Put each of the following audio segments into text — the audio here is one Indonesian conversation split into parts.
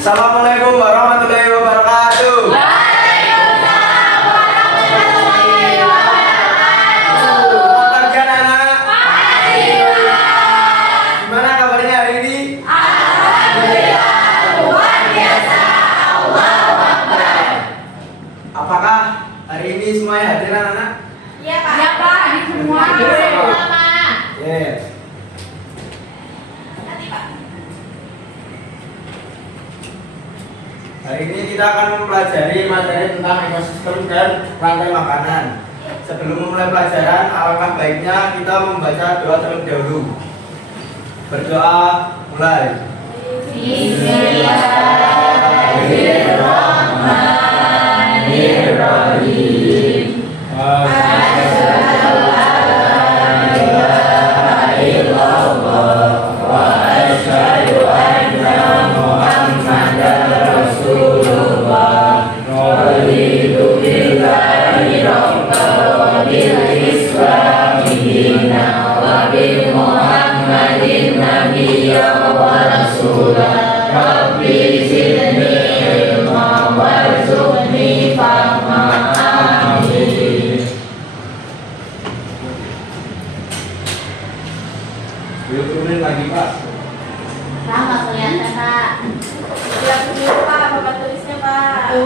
Assalamualaikum warahmatullahi wabarakatuh. Waalaikumsalam warahmatullahi wabarakatuh. Selamat pagi anak-anak. Alhamdulillah. Gimana kabarnya hari ini? Alhamdulillah luar biasa. Allahu Akbar. Apakah hari ini semuanya hadir anak-anak? Iya Pak. Iya Pak. Ini semua. Pak. Yes. Nanti Pak. Hari ini kita akan mempelajari materi tentang ekosistem dan rantai makanan. Sebelum memulai pelajaran, alangkah baiknya kita membaca doa terlebih dahulu. Berdoa, mulai. Bismillahirrahmanirrahim. Asyhadu an la ilaha illallah wa asyhadu anna Muhammadar Rasulullah. Raditu billahi rabban wa bil islami dinan wa bi Muhammadin nabiyyan wa rasulan. Rabbi zidni ilma warzuqni fahma. Amin. Yuk turunin lagi Pak. Sama kelihatan Pak. Lihat dulu Pak, Bapak tulisnya Pak.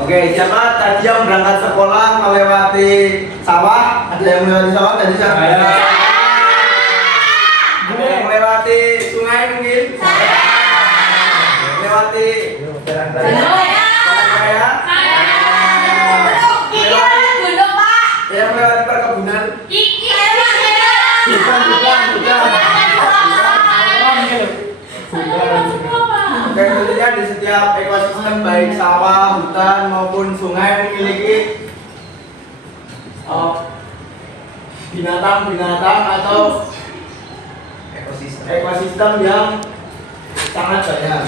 Oke, siapa tadi yang berangkat sekolah melewati sawah? Ada yang melewati sawah tadi siapa? Saya. Ada yang melewati sungai mungkin? Saya. Melewati jalan raya? Gunung Pak. Yang melewati perkebunan? Bukan. Oke, tentunya di setiap ekosistem baik sawah, hutan maupun sungai memiliki binatang-binatang atau ekosistem yang sangat banyak.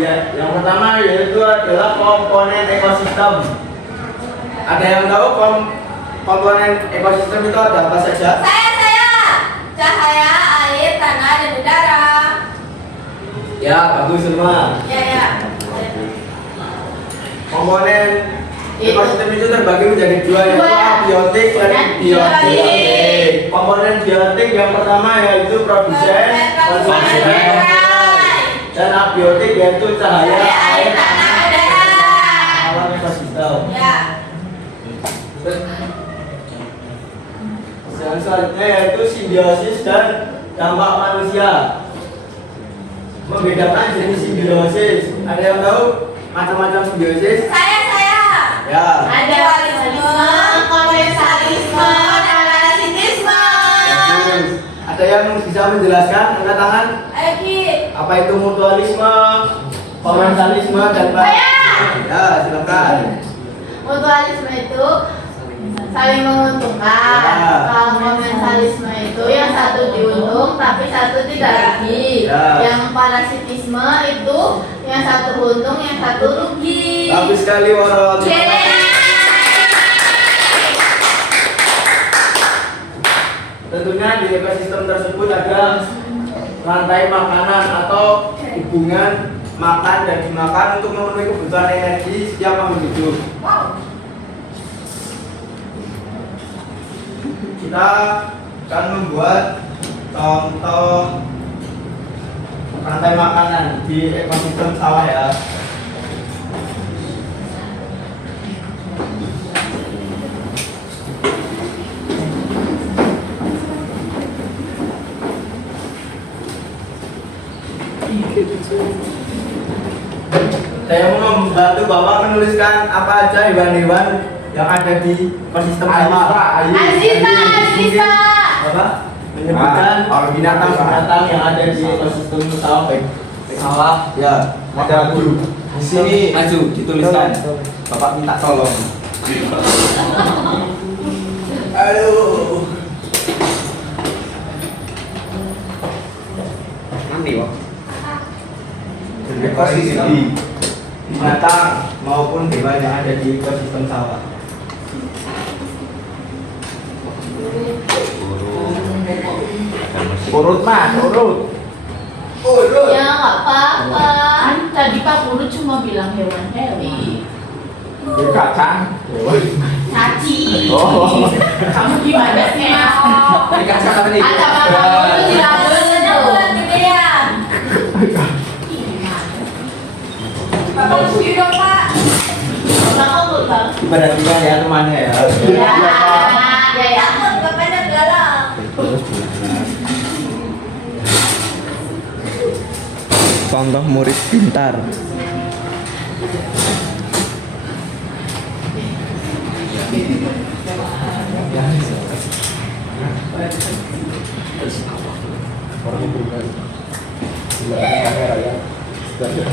Ya, yang pertama yaitu adalah komponen ekosistem. Ada yang tahu komponen ekosistem itu ada apa saja? Saya. Cahaya, air, tanah, dan udara. Ya, bagus semua. Ya. Komponen ekosistem itu terbagi menjadi dua, yaitu abiotik dan biotik. Komponen biotik yang pertama yaitu produsen, konsumen, dan abiotik yaitu cahaya, air, tanah, udara. alam ekosistem. Ya. Yang selanjutnya yaitu simbiosis dan dampak manusia. Membedakan jenis simbiosis. Ada yang tahu macam-macam simbiosis? Saya. Ya. Ada mutualisme, komensalisme, parasitisme. Bagus. Ada yang bisa menjelaskan? Angkat tangan. Ayo Ki. Apa itu mutualisme, komensalisme dan Ya, silakan. Mutualisme itu saling menguntungkan. Ya. Kalau komensalisme itu yang satu diuntung tapi satu tidak rugi. Ya. Yang parasitisme itu yang satu untung yang satu rugi. Bagus sekali warahmatullahi wabarakatuh. Tentunya di ekosistem tersebut ada rantai makanan atau hubungan makan dan dimakan untuk memenuhi kebutuhan energi setiap makhluk hidup. Kita akan membuat contoh rantai makanan di ekosistem sawah ya. Saya mau membantu Bapak menuliskan apa aja hewan-hewan yang ada di ekosistem sawah. Aziza. Apa? Menyebutkan binatang-binatang yang ada di ekosistem sawah baik sawah. Ya, ada guru. Di sini maju dituliskan. Bapak minta tolong. Aduh. Nanti, Pak. ekosistem binatang maupun hewan yang ada di ekosistem sawah. Urut mas, urut. Ya nggak apa-apa. Kan tadi Pak Guru cuma bilang hewan-hewan. Kacang. Caci. Oh. Kamu gimana sih? Dikasih apa nih? Ada Pak Guru tidak betul. Gedean. Pak Guru dong Pak. Pak Guru Bang. Berarti kan ya temannya ya. Ya. Takut kepada galang. Contoh murid pintar.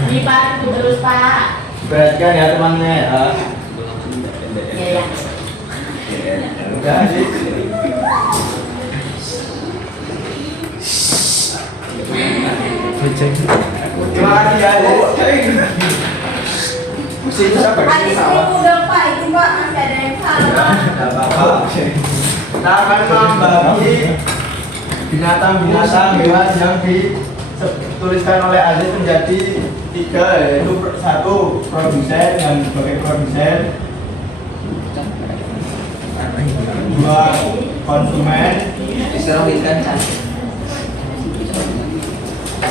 Ini Pak, itu terus Pak. Perhatikan ya temannya ya. Ya. Enggak sih. Terima kasih ya. Pusing siapa Adik sawah? ini udah Pak, itu Pak masih ada yang salah. Tidak apa-apa. Kita akan membagi binatang-binatang hewan yang dituliskan oleh Aziz menjadi 3, yaitu 1 produsen dan sebagai produsen, 2 konsumen, Diserahkan kan?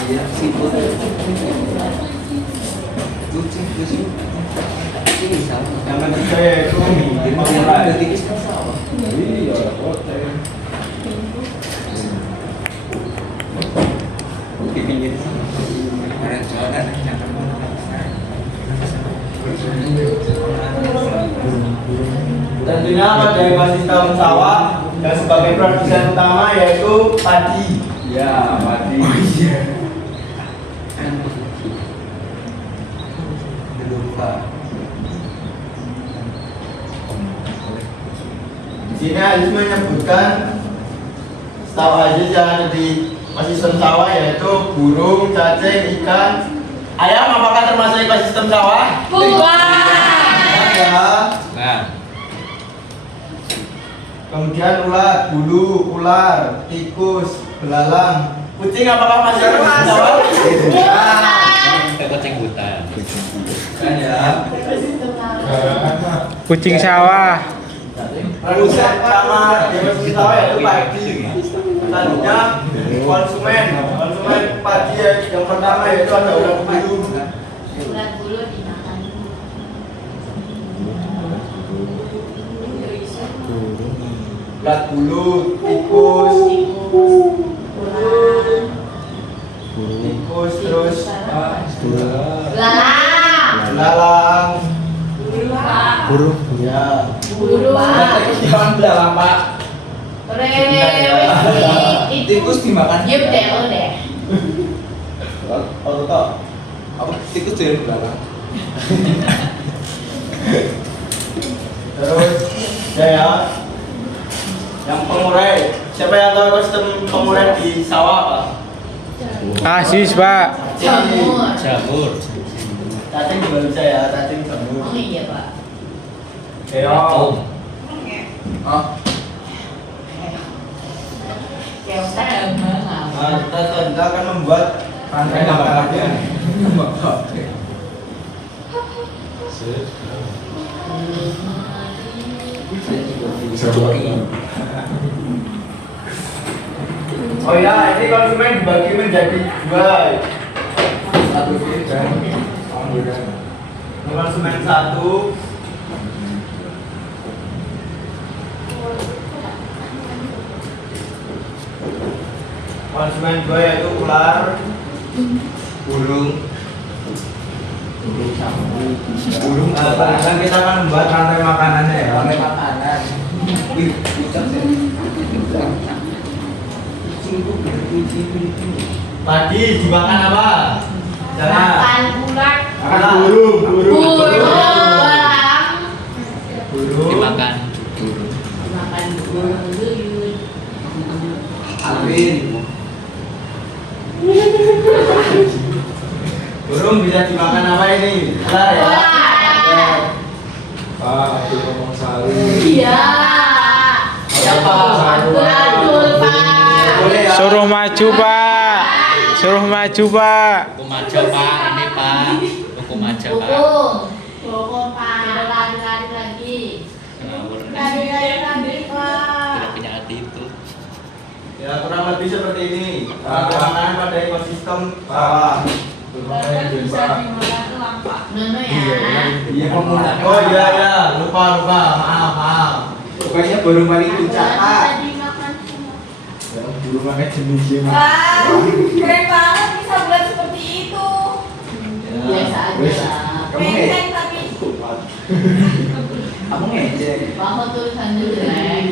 Iya, siput. Kucing. Ini sama. yang ketiga yaitu pemulai. Iya, Di pinggir sana. Ada jalan yang Tentunya pada ekosistem sawah dan sebagai produsen utama yaitu padi. Ya, padi. lupa. Di sini Aziz menyebutkan setahu Aziz yang ada di ekosistem sawah yaitu burung, cacing, ikan, ayam. Apakah termasuk ekosistem sawah? Ya. Nah, Kemudian ulat, bulu, ular, tikus, belalang, kucing. Apakah masih ekosistem sawah? kita kucing hutan. Kan ya. Kucing sawah. Produsen sama ekosistem sawah yaitu padi. Selanjutnya konsumen padi yang pertama yaitu ada ulat bulu. Ulat bulu dimakan. Ulat bulu, tikus, terus belalang, burung, ya. Jangan belalang, Pak. Tikus dimakan. Iya betul deh. Oh, toh. Apa tikus dari belalang? Terus ya, yang pengurai. Siapa yang tahu ekosistem pengurai di sawah, Pak? Asis, Pak. Jamur. Jamur. Cacing juga bisa ya, cacing jamur. Oh iya Pak. Keong. Oh, Keong sama. Nah, kita akan membuat rantai makanannya. Oh ya, ini konsumen dibagi menjadi 2. Satu ini dan konsumen 1. Konsumen 2 yaitu ular, burung. Sekarang kita akan membuat rantai makanannya ya. rantai makanan. Wih, ucap sih. Tadi dimakan apa? Jangan. Makan ulat. Makan burung. Belalang. Burung. Dimakan. Makan buyut. Alvin. Burung bisa dimakan apa ini? Ular ya? Ular. Pak, aku ngomong saru. Iya. Siapa? Betul, Pak. Boleh ya? Suruh maju, Pak. Suruh maju, Pak. Hukum aja Pak, ini Pak. Hukum aja Pak. Hukum. Hukum, Pak. Lari-lari lagi. Ngawur. Lari-lari, Pak. Tidak punya hati itu. Ya kurang lebih seperti ini. Penanganan pada ekosistem sawah. Nono ya. Iya pemuda. Oh iya ya, lupa maaf. Pokoknya burung paling puncak. Tadi makan semua. Burung pakai jenisnya. Wah, keren banget bisa buat seperti itu. Biasa aja lah. Menceng tapi Kamu ngejek. Bahwa tulisan jelek.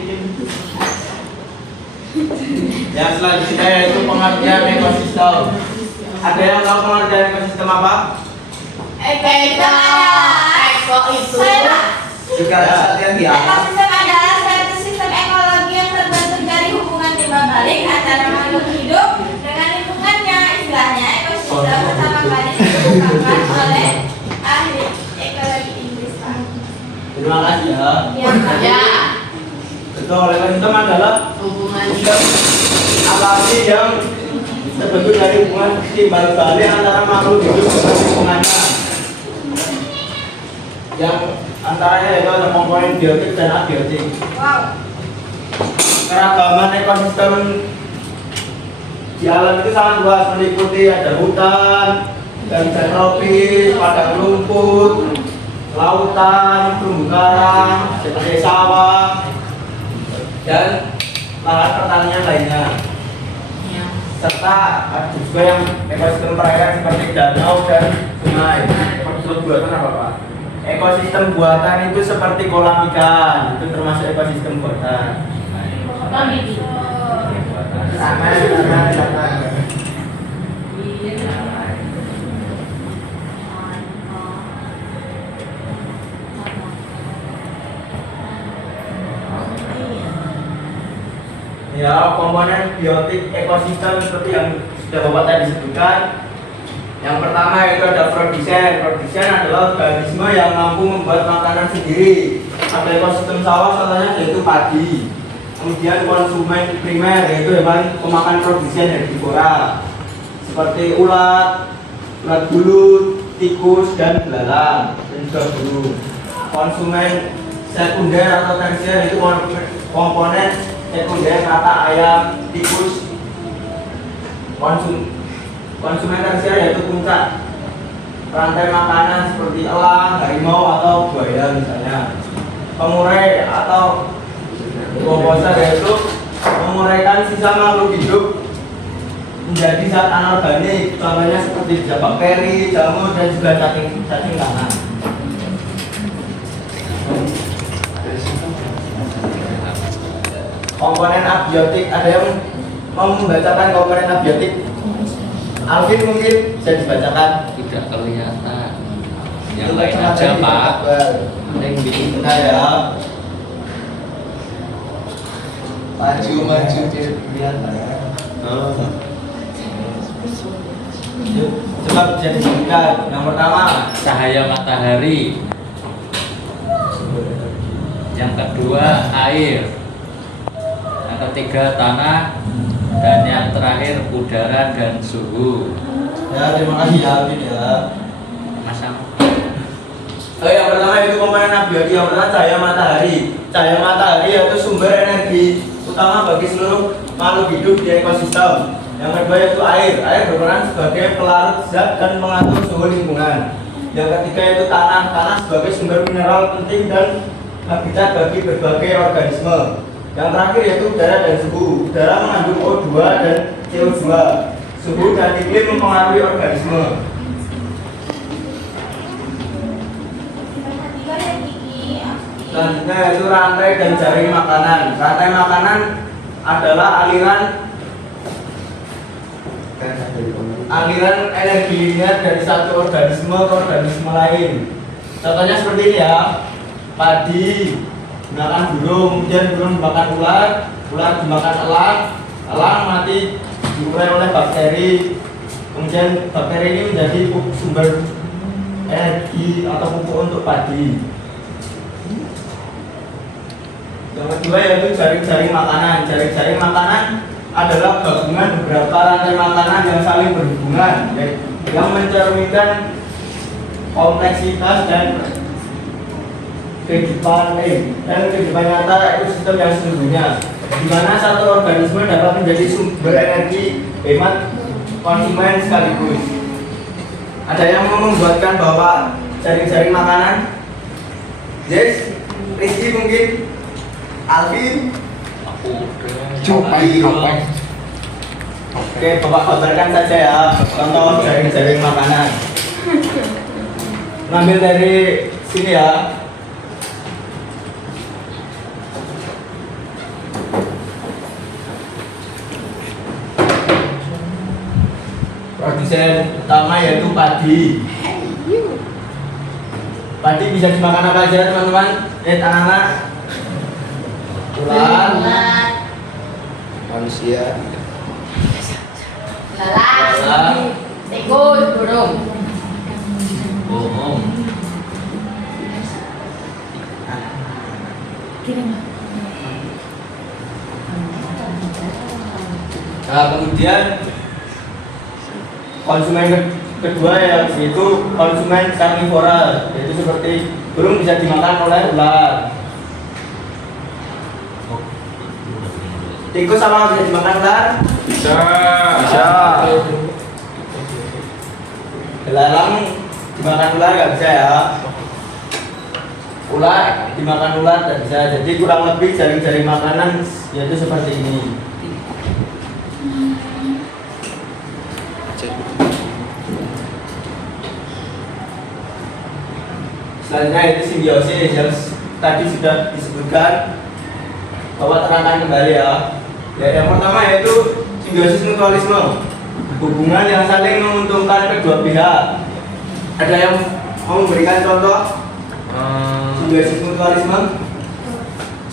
Yang selanjutnya yaitu pengertian ekosistem. Ada yang tahu pengertian ekosistem apa? Eko itu. Juga latihan ya. ekosistem adalah suatu sistem ekologi yang terbentuk dari hubungan timbal balik antara makhluk hidup dengan lingkungannya. Istilahnya ekosistem pertama kali dikembangkan oleh ahli ekologi Inggris, Pak. Terima kasih ya. Iya, Pak. Ya. Betul, ekosistem adalah Hubungan sistem alami yang terbentuk dari hubungan timbal balik antara makhluk hidup dengan lingkungannya. Yang antaranya yaitu ada komponen biotik dan abiotik. Wow. Keragaman ekosistem di alam itu sangat luas, meliputi ada hutan, dan tropis, padang rumput, lautan, terumbu karang, seperti sawah, dan lahan pertanian lainnya. Serta ada juga yang ekosistem perairan seperti danau dan sungai. Ekosistem buatan apa Pak? Ekosistem buatan itu seperti kolam ikan, itu termasuk ekosistem buatan. apa gitu? Sama. Ya, komponen biotik ekosistem seperti yang sudah Bapak tadi sebutkan. Yang pertama itu ada produsen. Produsen adalah organisme yang mampu membuat makanan sendiri. Ada ekosistem sawah contohnya yaitu padi. Kemudian konsumen primer yaitu hewan pemakan produsen herbivora seperti ulat, ulat bulu, tikus dan belalang dan juga burung. Konsumen sekunder atau tersier itu komponen sekunder kata ayam, tikus. Konsumen tersier yaitu puncak rantai makanan seperti elang, harimau atau buaya misalnya. Pengurai atau komposer yaitu menguraikan sisa makhluk hidup menjadi zat anorganik, contohnya seperti bisa bakteri, jamur dan juga cacing tanah. Komponen abiotik, ada yang mau membacakan komponen abiotik? Alvin mungkin bisa dibacakan. Tidak kelihatan. Yang Itu lain cuma aja dari Pak. kabar. Yang bikin Nah ya. Maju. Lihat ya. Coba bisa disebutkan. Yang pertama, cahaya matahari. Yang kedua air. Yang ketiga tanah. Dan yang terakhir udara dan suhu. ya terima kasih ya Alvin ya. Masa Yang pertama itu komponen abiotik. Yang pertama cahaya matahari. Cahaya matahari yaitu sumber energi utama bagi seluruh makhluk hidup di ekosistem. Yang kedua yaitu air. Air berperan sebagai pelarut zat dan mengatur suhu lingkungan. Yang ketiga yaitu tanah. Tanah sebagai sumber mineral penting dan habitat bagi berbagai organisme. Yang terakhir yaitu udara dan suhu. Udara mengandung O2 dan CO2. Suhu dan iklim mempengaruhi organisme. Selanjutnya yaitu rantai dan jaring makanan. Rantai makanan adalah aliran energi linear dari satu organisme ke organisme lain. Contohnya seperti ini ya. Padi dimakan burung, kemudian burung dimakan ular, ular dimakan elang, elang mati diurai oleh bakteri, Kemudian bakteri ini menjadi sumber energi atau pupuk untuk padi. Yang kedua yaitu jaring-jaring makanan. Jaring-jaring makanan adalah gabungan beberapa rantai makanan yang saling berhubungan, yang mencerminkan kompleksitas dan kehidupan nyata ekosistem yang sesungguhnya, di mana satu organisme dapat menjadi sumber energi, hemat konsumen sekaligus. Ada yang mau membuatkan bahwa jaring-jaring makanan? Yes, Rizky mungkin, Alvin, Copai. Oke, Bapak gambarkan saja ya contoh jaring-jaring makanan. Ngambil dari sini ya. Produsen utama yaitu padi. Padi bisa dimakan apa aja teman-teman? Anak-anak. Ular, Manusia. Lalat, tikus, burung. bohong. Nah, kemudian konsumen kedua yaitu konsumen karnivora, yaitu seperti burung bisa dimakan oleh ular. Tikus sama bisa dimakan ular? Bisa. Belalang dimakan ular nggak bisa ya? Ular dimakan ular tidak bisa. Jadi kurang lebih jaring-jaring makanan yaitu seperti ini. Selanjutnya itu simbiosis yang tadi sudah disebutkan, Bapak terangkan kembali ya. Yang pertama yaitu simbiosis mutualisme, hubungan yang saling menguntungkan kedua pihak. Ada yang mau memberikan contoh simbiosis mutualisme?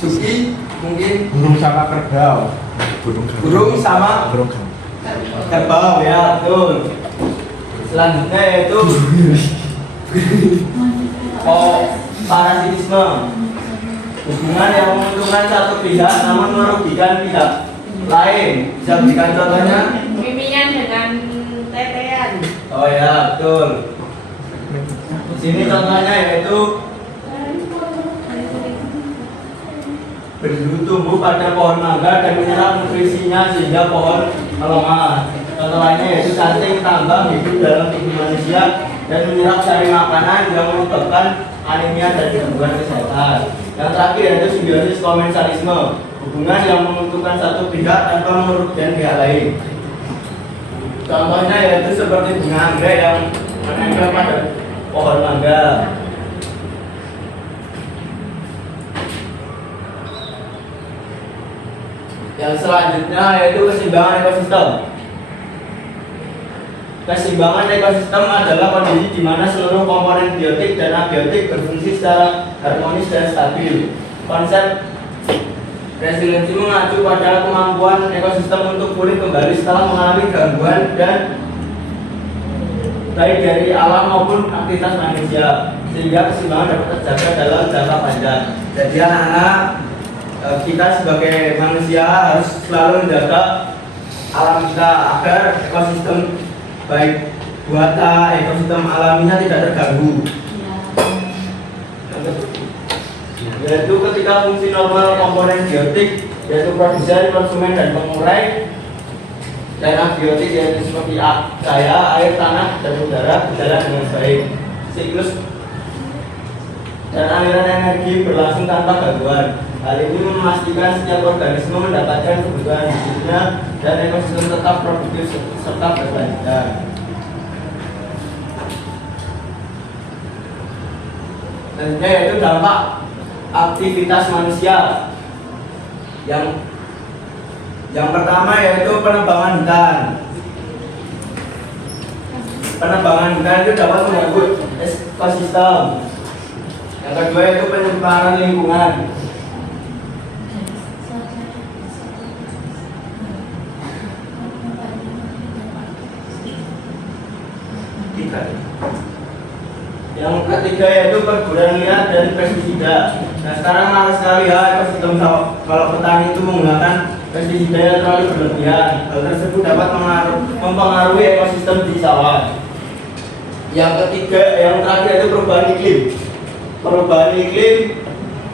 Suki mungkin? Burung sama kerbau. Burung sama kerbau ya, betul. Selanjutnya yaitu parasitisme, hubungan yang menguntungkan satu pihak namun merugikan pihak lain. Bisa berikan contohnya? Mimian dengan tetean. Oh ya, betul. Di sini contohnya yaitu berbulu tumbuh pada pohon mangga dan menyerap nutrisinya sehingga pohon melemah. Contoh lainnya yaitu cacing tambang hidup dalam tubuh manusia dan menyerap cari makanan yang menyebabkan anemia dan gangguan kesehatan. Yang terakhir yaitu simbiosis komensalisme, hubungan yang menguntungkan satu pihak tanpa merugikan pihak lain. Contohnya yaitu seperti bunga anggrek yang menempel pada pohon mangga. Yang selanjutnya yaitu keseimbangan ekosistem. Keseimbangan ekosistem adalah kondisi di mana seluruh komponen biotik dan abiotik berfungsi secara harmonis dan stabil. Konsep resiliensi mengacu pada kemampuan ekosistem untuk pulih kembali setelah mengalami gangguan dan baik dari alam maupun aktivitas manusia, sehingga keseimbangan dapat terjaga dalam jangka panjang. Jadi anak-anak, kita sebagai manusia harus selalu menjaga alam kita agar ekosistem baik buata, ekosistem alaminya tidak terganggu. Yaitu ketika fungsi normal komponen biotik yaitu produsen, konsumen, dan pengurai, dan abiotik yaitu seperti cahaya, air, tanah, dan udara berjalan dengan baik. Siklus dan aliran energi berlangsung tanpa gangguan. Hal ini memastikan setiap organisme mendapatkan kebutuhan hidupnya dan ekosistem tetap produktif serta berkelanjutan. Selanjutnya yaitu dampak aktivitas manusia. Yang pertama yaitu penebangan hutan. Penebangan hutan itu dapat mengganggu ekosistem. Yang kedua yaitu pencemaran lingkungan. kan. Yang ketiga yaitu perguruan liar dan pestisida. Nah sekarang malas sekali ya ekosistem sawah. Kalau petani itu menggunakan pestisida yang terlalu berlebihan, hal tersebut dapat mempengaruhi ekosistem di sawah. Yang ketiga, yang terakhir itu perubahan iklim. Perubahan iklim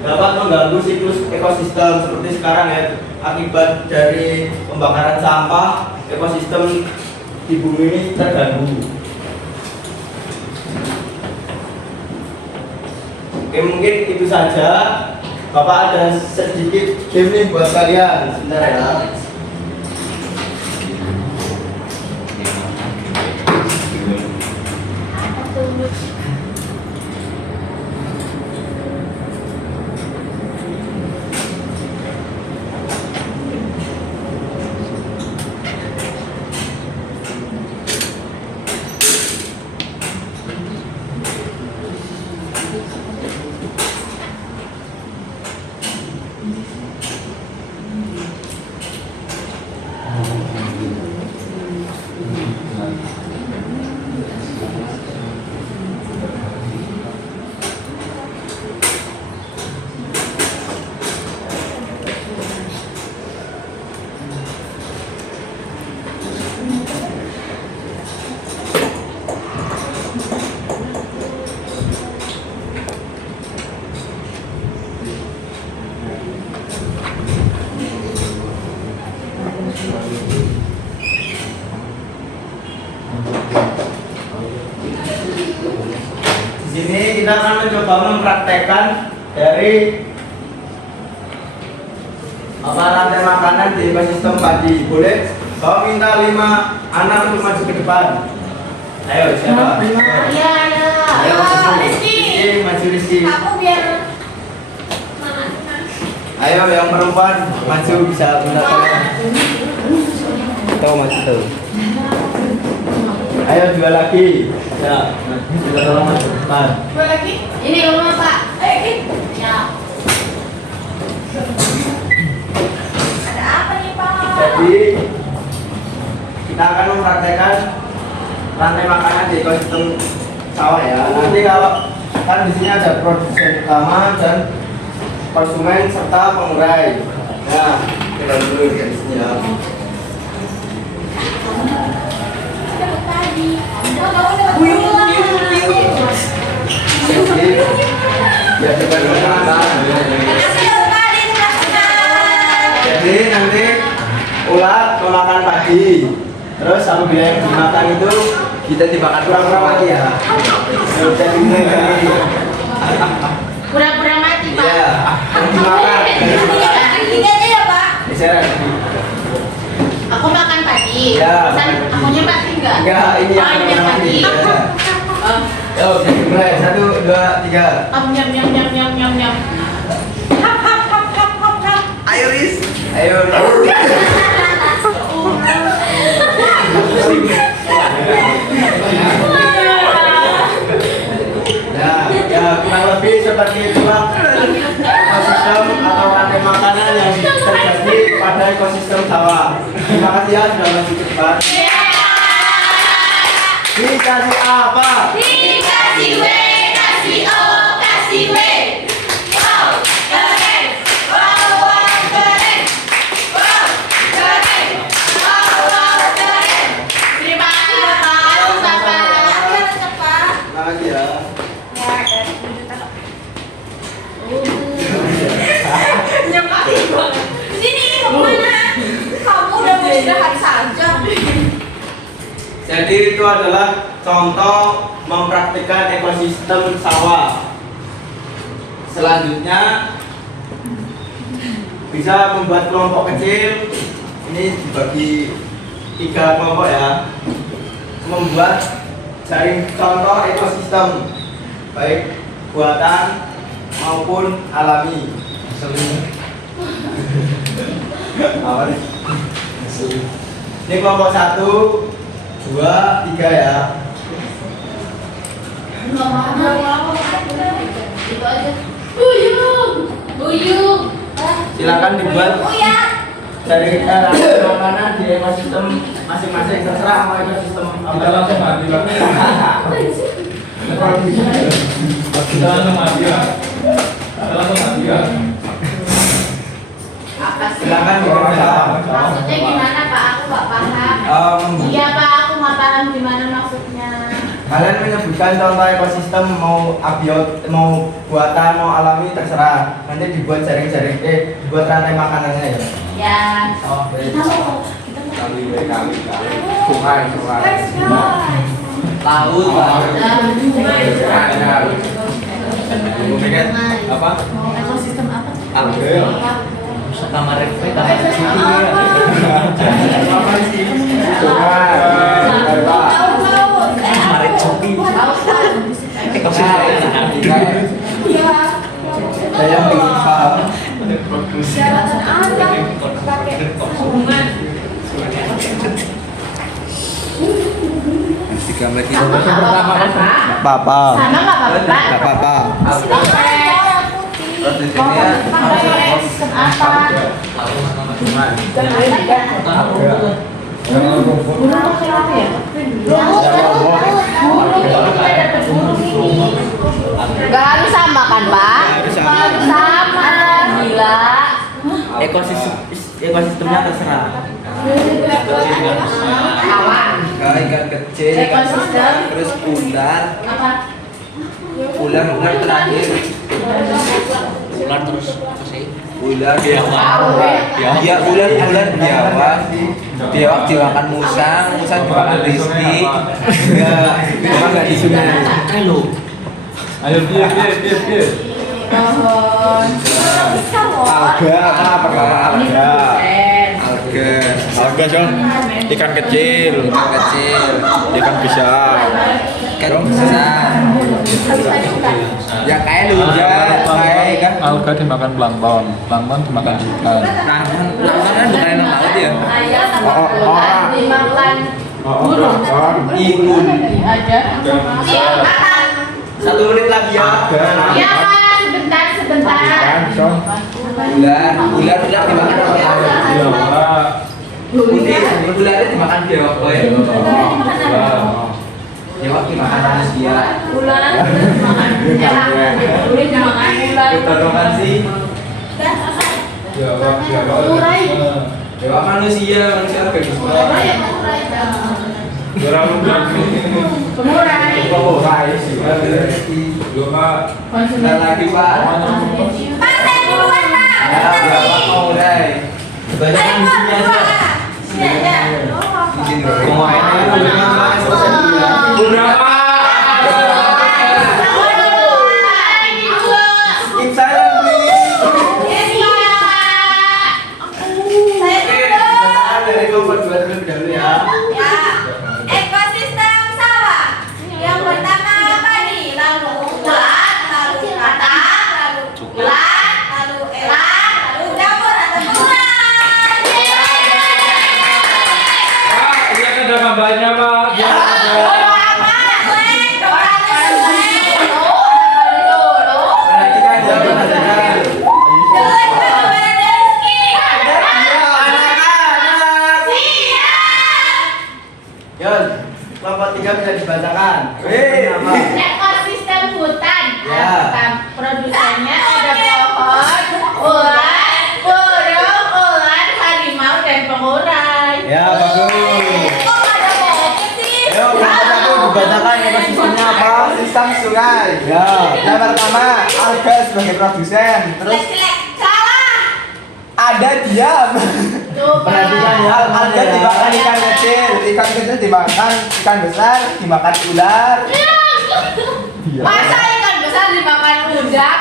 dapat mengganggu siklus ekosistem seperti sekarang ya, akibat dari pembakaran sampah, ekosistem di bumi ini terganggu. Oke, mungkin itu saja. Bapak ada sedikit game nih buat kalian. Sebentar ya. Di sini kita akan mencoba mempraktekkan dari rantai makanan di ekosistem padi. Boleh Bapak minta 5 anak untuk maju ke depan. Ayo siapa? Iya, ada. Ayo Rizky. Rizky, maju Rizky. Kamu biar Ayo yang perempuan maju bisa minta tolong. Tahu maju tahu. Ayo 2 lagi. Ya, minta tolong maju ke depan. dua lagi. Ini rumah Pak. Ini. Ya. Ada apa nih Pak? Jadi kita akan mempraktekkan rantai makanan di ekosistem sawah ya. Nanti kalau kan di sini ada produsen utama dan konsumen serta pengurai. Nah, kita dulu di sini ya. Tadi. Buyung. Jadi ya kita gunakan. Jadi nanti ulat memakan padi. Terus apabila yang dimakan itu kita dimakan kurang-kurang mati ya. Jadi Pura-pura mati Pak. iya, yang dimakan. Tiga aja ya Pak. Geser lagi. Aku makan padi. Ya, Pesan makan padi. akunya mati enggak? Enggak, ini Oh, yang ini yang mati. padi. Ya. Oh. Yo, jadi mulai 1, 2, 3. Nyam nyam nyam nyam nyam nyam. Hap hap hap hap hap hap. Ayo Riz. Ayo. Ya, kurang lebih seperti itulah ekosistem atau rantai makanan yang terjadi pada ekosistem sawah. Terima kasih ya sudah masuk cepat. Dikasih apa? Dikasih W, kasih O, kasih W. Wow, keren. Wow, wow, keren. Wow, keren. Wow, wow, keren. Terima kasih Bapak. Bapak. Terima kasih ya. Ya, dari 7 juta. Nyemati banget. Sini, mau kemana? Kamu udah mau istirahat saja. Jadi itu adalah contoh mempraktikkan ekosistem sawah. Selanjutnya bisa membuat kelompok kecil. Ini dibagi 3 kelompok ya. Membuat jaring contoh ekosistem baik buatan maupun alami. Apa nih? Ini kelompok 1, 2, 3 ya. Itu aja. Buyung. Buyung. Silakan dibuat. Oh ya. cari rantai makanan di ekosistem masing-masing, terserah mau ekosistem Kita langsung mati lah. Kita langsung mati lah. Kita langsung mati lah. Apa sih? Silakan dikerjakan. Maksudnya gimana Pak? Aku nggak paham. Iya Pak, aku nggak paham gimana maksudnya. Kalian menyebutkan contoh ekosistem mau buatan mau alami terserah. Nanti dibuat jaring-jaring dibuat rantai makanannya ya. Ya. Oh, Kita mau. Kali. sungai. Laut, apa? Ekosistem apa? Alga. Kamar refleks, kamar cuci. Kamar cuci. Ekosistem. Saya paham. Jabatan anak pakai hubungan. Gambar kita Pertama kan Papa. sama nggak Pak? Enggak apa-apa. Ekosistem apa? Gak harus sama kan Pak? Harus sama. Gila. Ekosistemnya terserah. Awan. ikan kecil, Ekosistem. terus ular, Apa? ular terakhir, ular ya ular biawak dimakan musang dimakan rizki, ya memang nggak disunat. Ayo biar. Pohon. Alga apa pertama alga, Alga dong. Ikan kecil, ikan kecil, ikan besar. ikan besar, ya kayak lunjat, kayak kan. Alga dimakan plankton, plankton dimakan ikan. Plankton kan bukan yang laut ya. Ayam dimakan burung. Imun. Ada. Iya, makan. 1 menit lagi ya. Iya Pak, sebentar. Ular dimakan apa? Ularnya dimakan biawak boy. Biawak dimakan manusia. Ular dimakan ular dimakan ular. Ketontongan sih. Urai. Biawak manusia lebih besar. Pengurai. Nah lagi pak. Paten duluan Pak. Ya biawak mau urai. Kebanyakan di sini aja. Sini aja. Izin dulu. Keep silent please. Dari kelompok 2 terlebih dahulu ya. Ya, ekosistem sawah. Yang pertama padi, lalu ulat, lalu katak, lalu ulat, lalu elang, lalu jamur atau bunga. Iya kan ada gambarnya Pak. Perhatikan jawaban Yon, kelompok 3 bisa dibacakan. Apa? Ekosistem hutan. Ya. Produsennya ada pohon, ular, burung, ular, harimau dan pengurai. Ya, bagus. Kok ada pohon sih? Ayo, kelompok 1 dibacakan ekosistemnya apa? Sistem sungai. Ya. Yang pertama, alga sebagai produsen. Terus Jelek-jelek. Salah. ada diam. Perhatikan ya. Alga dimakan ikan kecil dimakan ikan besar, dimakan ular. Masa ikan besar dimakan udang?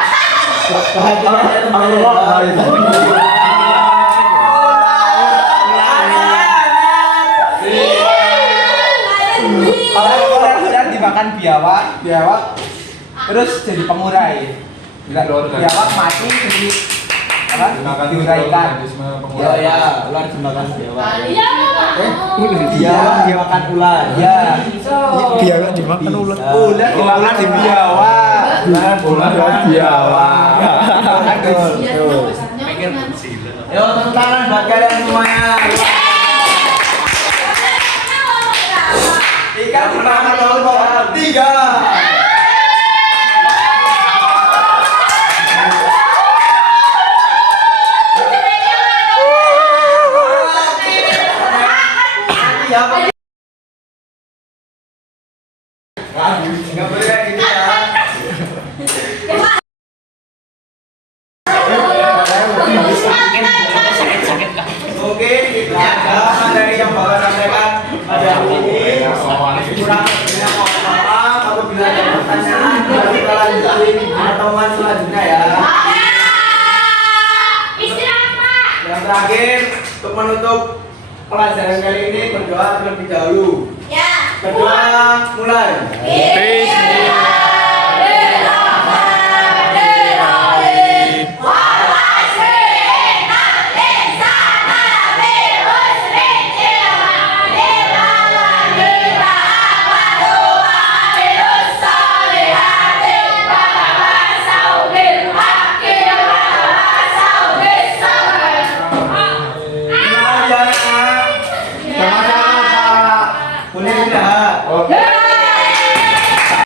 Ular dimakan biawak, terus jadi pengurai. Biawak mati jadi apa? Diuraikan. Ya, ya, ular dimakan biawak. Iya, Dia makan ular. Ya. Biawak dimakan ular. Ular dimakan di biawak. Ular biawak. Betul. Yo, tepuk tangan buat kalian semuanya. Ikan dimakan nomor 3. Nggak boleh kayak gitu ya. Oke, kita ada dari yang bakal sampaikan pada hari ini. Kurang lebihnya mohon maaf apabila ada pertanyaan. Kita lanjutin pertemuan selanjutnya ya. Yang terakhir, untuk menutup pelajaran kali ini berdoa terlebih dahulu. Ya. Berdoa mulai. Three,